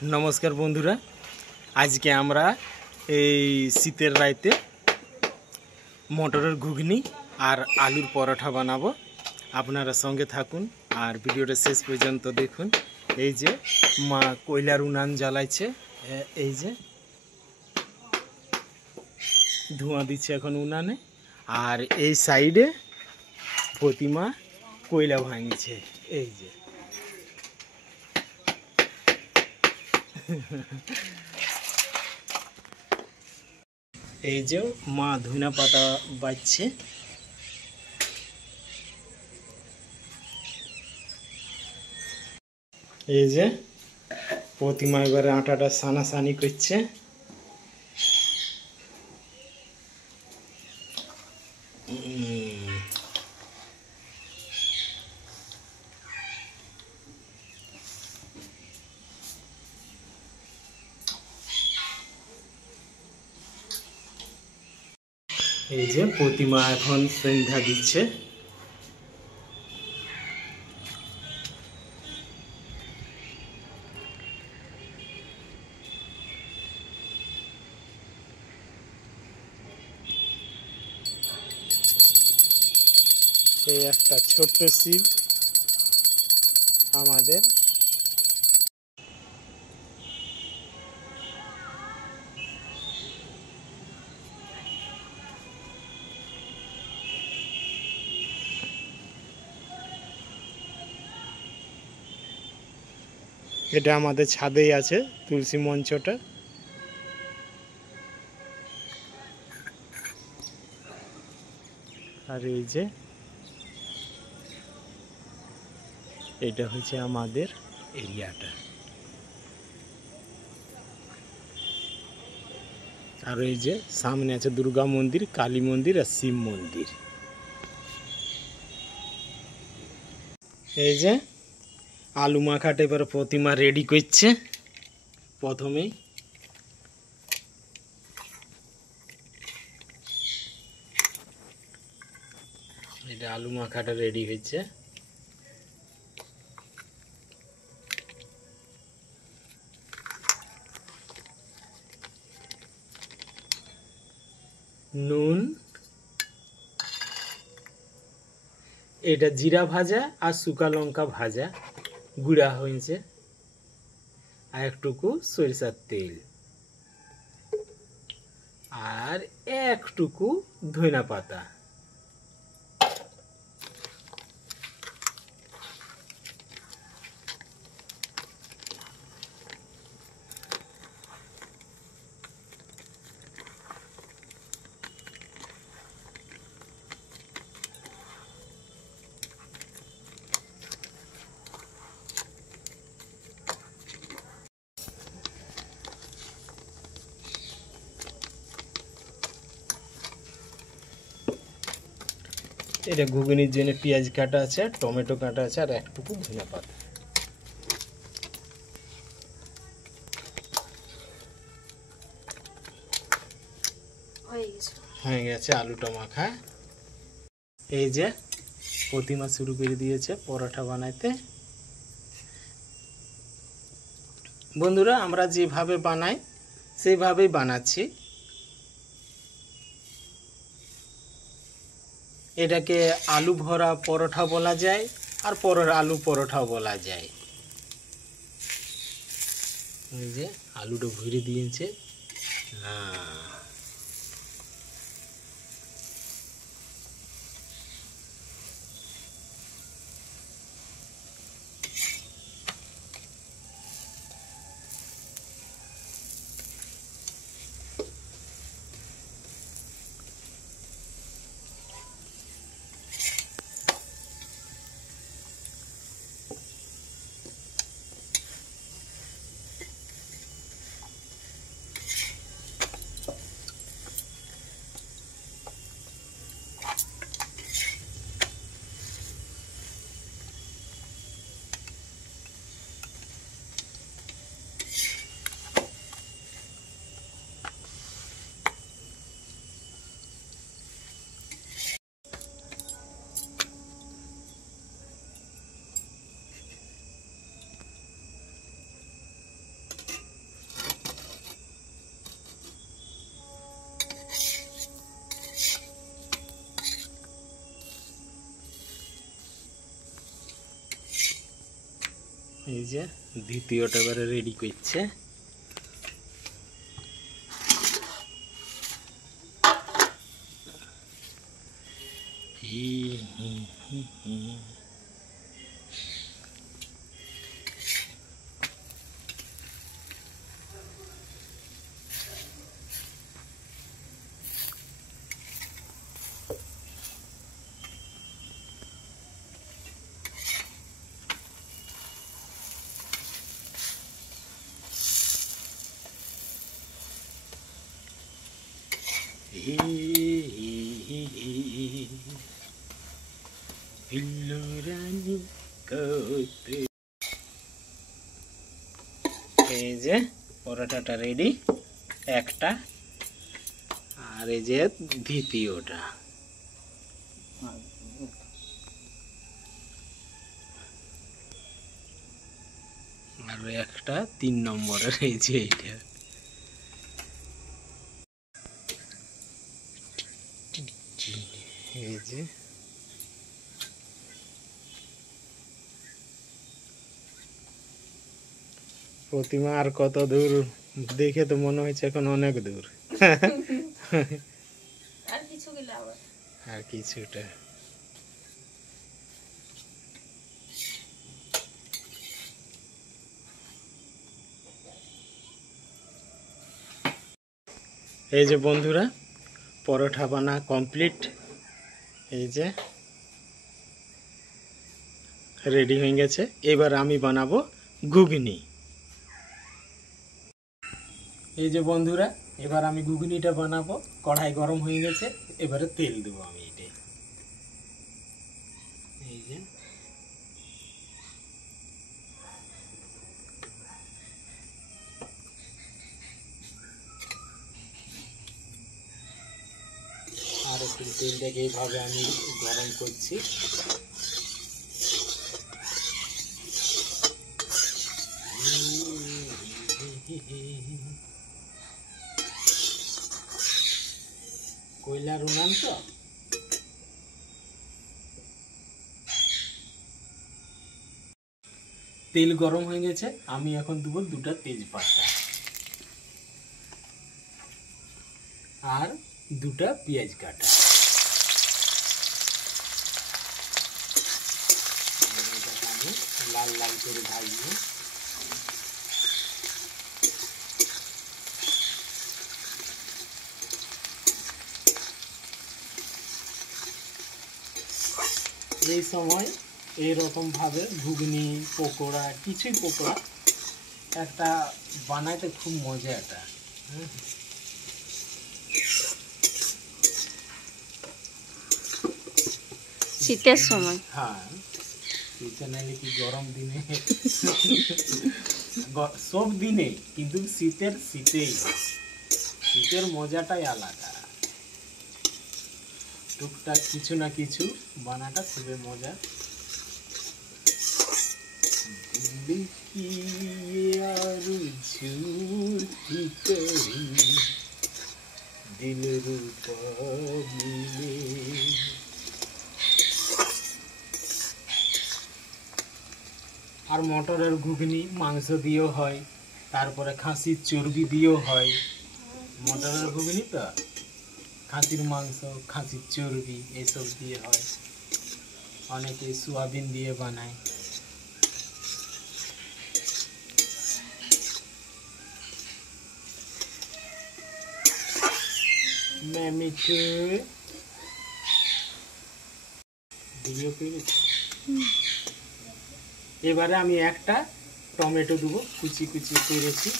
नमस्कार बंधुरा आज के आमरा शीतेर राइते मटरेर घुगनी और आलुर परोठा बनाबो। आपनारा संगे थाकुन और भिडियोटा शेष पर्यन्त देखुन। এই যে মা কয়লার উনান জ্বালাইছে, এই যে ধোঁয়া দিচ্ছে এখন উনানে। আর এই সাইডে প্রতিমা কয়লা ভাঙিছে, এই যে এই যে মা ধইনা পাতা বাজছে। এই যে প্রতিমা এবারে আটাটা সানাসানি করছে। এই যে প্রতিমা এখন সন্ধ্যা দিচ্ছে। এই একটা ছোট্ট শিব আমাদের। এটা আমাদের ছাদেই আছে তুলসী মঞ্চটা। আর এই যে এটা হচ্ছে আমাদের এরিয়াটা। আর এই যে সামনে আছে দুর্গা মন্দির, কালী মন্দির আর শিব মন্দির। এই যে আলু মাখাটা এবার প্রতিমা রেডি করছে। প্রথমেই এটা আলু মাখাটা রেডি হয়েছে। নুন, এটা জিরা ভাজা আর শুকা লঙ্কা ভাজা গুঁড়া হয়েছে, আর একটুকু সরিষার তেল আর একটুকু ধইনা পাতা। এটা ঘুগনির জন্য পেঁয়াজ কাটা আছে, টমেটো কাটা আছে আর একটুকু ধনিয়া পাতা। হয়ে গেছে আলুটা মাখা। এই যে প্রতিমা শুরু করে দিয়েছে পরোটা বানাইতে। বন্ধুরা আমরা যেভাবে বানাই সেইভাবেই বানাচ্ছি। এটাকে আলু ভরা পরোটা বলা যায় আর আলু পরোটাও বলা যায়। এই যে আলুটা ভরে দিয়েছে। এই যে দ্বিতীয়টা এবারে রেডি করছে। এই যে পরোটাটা রেডি একটা, আর এই যে দ্বিতীয়টা। আর একটা 3 নম্বরের এই যে এইটা। এই যে প্রতিমা আর কত দূর, দেখে তো মনে হচ্ছে এখন অনেক দূর। আর কিছুটা এই যে বন্ধুরা পরোটা বানা কমপ্লিট। এই যে রেডি হয়ে গেছে। এবার আমি বানাবো ঘুগনি। এই যে বন্ধুরা এবার আমি ঘুগনিটা বানাবো। কড়াই গরম হয়ে গেছে, এবারে তেল দেবো আমি এটা। এই যে আর একটু তেলটাকে এইভাবে আমি গরম করছি। কয়লার উনান তো, তেল গরম হয়ে গেছে। আমি এখন দেবো 2টা তেজপাতা আর 2টা পেঁয়াজ কাটা। আমি লাল লাল করে ভাজবো। এই সময় এইরকম ভাবে ঘুগনি পকোড়া, কিছুই পকোড়া একটা বানাইতে খুব মজা এটা। শীতের সময়, হ্যাঁ শীতে নাইলে কি গরম দিনে, সব দিনে, কিন্তু শীতেই শীতের মজাটাই আলাদা। টুকটাক কিছু না কিছু বানাটা খুবই মজা। আর মটরের ঘুগনি মাংস দিয়েও হয়, তারপরে খাসির চর্বি দিয়েও হয়। মটরের ঘুগনি তো খাসির মাংস, খাসির চর্বি এইসব দিয়ে হয়। অনেকে সোয়াবিন দিয়ে বানায়। এবারে আমি একটা টমেটো দেবো, কুচি কুচি করেছি।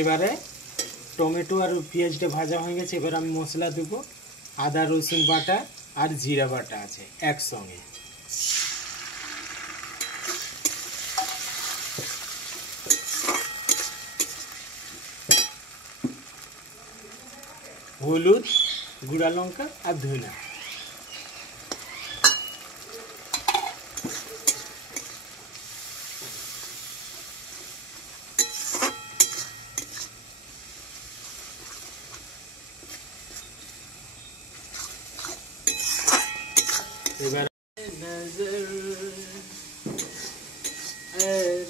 এবারে টমেটো আর পেঁয়াজটা ভাজা হয়ে গেছে। এবার আমি মশলা দেবো। আদা রসুন বাটা আর জিরা বাটা আছে একসঙ্গে। হলুদ, গুঁড়া লঙ্কা আর ধনিয়া। এবার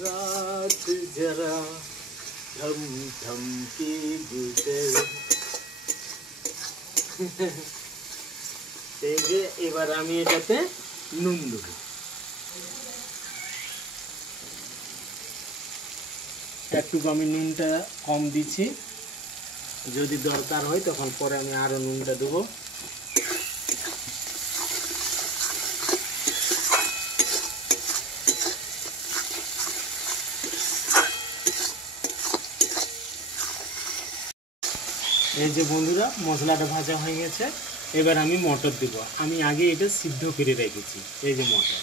রাত জরা ধম ধম কি গুজর। এই যে এবার আমি এটাতে নুন দেবো। একটু আমি নুনটা কম দিচ্ছি, যদি দরকার হয় তখন পরে আমি আরো নুনটা দেবো। এই যে বন্ধুরা মশলাটা ভাজা হয়ে গেছে, এবার আমি মটর দেব। আমি আগে এটা সিদ্ধ করে রেখেছি, এই যে মটর।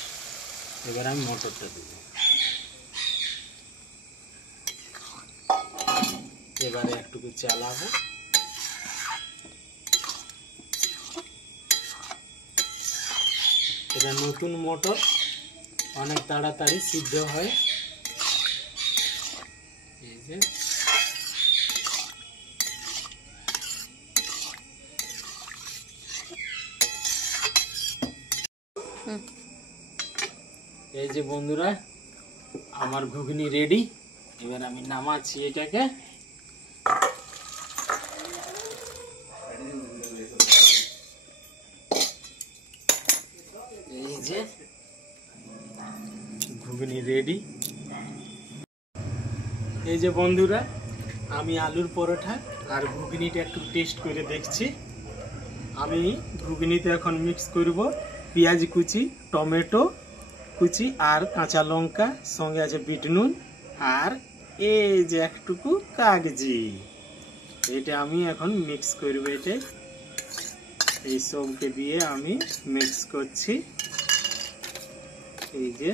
এবার আমি মটরটা দেব। এবারে একটু চালাবো। এটা নতুন মটর, অনেক তাড়াতাড়ি সিদ্ধ হয়। এই যে এই যে বন্ধুরা আমার ঘুগনি রেডি। এবার আমি নামাচ্ছি এটাকে। এই যে ঘুগনি রেডি। এই যে বন্ধুরা আমি আলুর পরোটা আর ঘুগনিটা একটু টেস্ট করে দেখছি। আমি ঘুগনিতে এখন মিক্স করব পেঁয়াজ কুচি, টমেটো কুচি আর কাঁচা লঙ্কা, সঙ্গে আছে বিট নুন আর এই যে একটুকু কাগজি। এটা আমি এখন মিক্স করব। এটা এই সবকে দিয়ে আমি মিক্স করছি। এই যে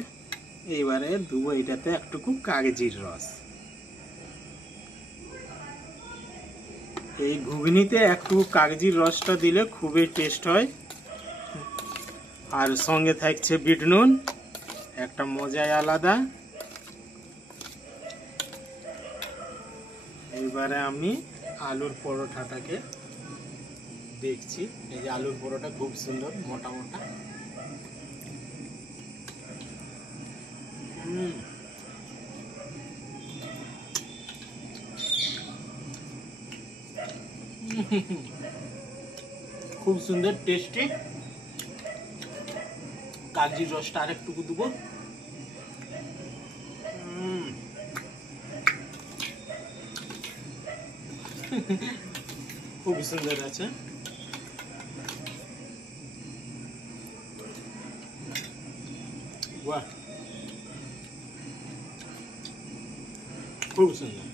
এইবারে দেবো এটাতে একটুকু কাগজির রস। এই ঘুগনিতে একটু কাগজির রসটা দিলে খুবই টেস্ট হয়। আর সঙ্গে থাকছে বিট নুন, একটা মজাই আলাদা। এবারে আমি আলুর পরোটাটাকে দেখছি। এই যে আলুর পরোটা খুব সুন্দর মোটা মোটা। খুব সুন্দর টেস্টি। কাগজির রসটা আরেকটুকু দেবো। খুব সুন্দর আছে। বাহ, খুব সুন্দর।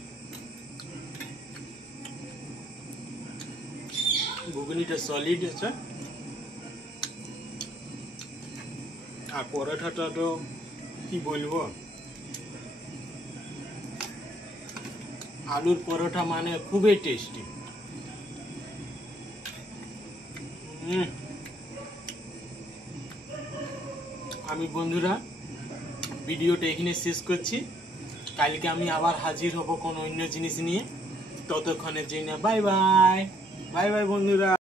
ঘুগনিটা সলিড আছে আর পরোটাটা তো কি বলবো, আলুর পরোটা মানে খুবই টেস্টি। আমি বন্ধুরা ভিডিওটা এখানে শেষ করছি। কালকে আমি আবার হাজির হব কোনো অন্য জিনিস নিয়ে। ততক্ষণের জন্য বাই বাই। বাই বাই বন্ধুরা।